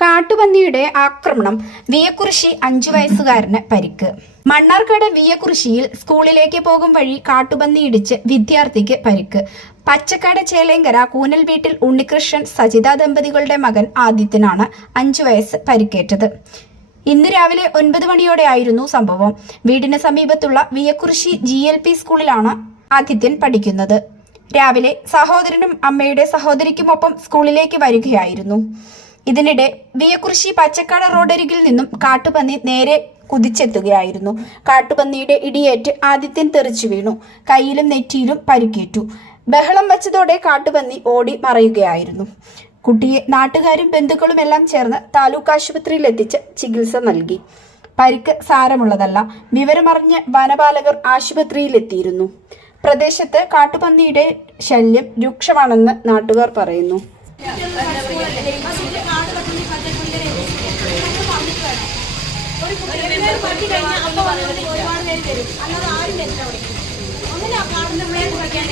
കാട്ടുപന്നിയുടെ ആക്രമണം. വിയക്കുറിശി 5 വയസ്സുകാരന് പരിക്ക്. മണ്ണാർക്കാട് വിയക്കുറിശിയിൽ സ്കൂളിലേക്ക് പോകും വഴി കാട്ടുപന്നി ഇടിച്ച് വിദ്യാർത്ഥിക്ക് പരിക്ക്. പച്ചക്കാട് ചേലേങ്കര കൂനൽ വീട്ടിൽ ഉണ്ണികൃഷ്ണൻ സജിത ദമ്പതികളുടെ മകൻ ആദിത്യനാണ് 5 വയസ്സ് പരിക്കേറ്റത്. ഇന്ന് രാവിലെ 9 മണിയോടെയായിരുന്നു സംഭവം. വീടിന് സമീപത്തുള്ള വിയക്കുറിശി GLP സ്കൂളിലാണ് ആദിത്യൻ പഠിക്കുന്നത്. രാവിലെ സഹോദരനും അമ്മയുടെ സഹോദരിക്കുമൊപ്പം സ്കൂളിലേക്ക് വരികയായിരുന്നു. ഇതിനിടെ വിയക്കുറിശി പച്ചക്കാട് റോഡരികിൽ നിന്നും കാട്ടുപന്നി നേരെ കുതിച്ചെത്തുകയായിരുന്നു. കാട്ടുപന്നിയുടെ ഇടിയേറ്റ് ആദിത്യൻ തെറിച്ചു വീണു. കയ്യിലും നെറ്റിയിലും പരിക്കേറ്റു. ബഹളം വച്ചതോടെ കാട്ടുപന്നി ഓടി മറയുകയായിരുന്നു. കുട്ടിയെ നാട്ടുകാരും ബന്ധുക്കളും എല്ലാം ചേർന്ന് താലൂക്ക് ആശുപത്രിയിൽ എത്തിച്ച് ചികിത്സ നൽകി. പരിക്ക് സാരമുള്ളതല്ല. വിവരമറിഞ്ഞ് വനപാലകർ ആശുപത്രിയിൽ എത്തിയിരുന്നു. പ്രദേശത്ത് കാട്ടുപന്നിയുടെ ശല്യം രൂക്ഷമാണെന്ന് നാട്ടുകാർ പറയുന്നു. ഒരുപാട് പേര് തരും, അല്ലാതെ ആരും തരും. അങ്ങനെ കാടിന്റെ മേൽ കുറയ്ക്കാൻ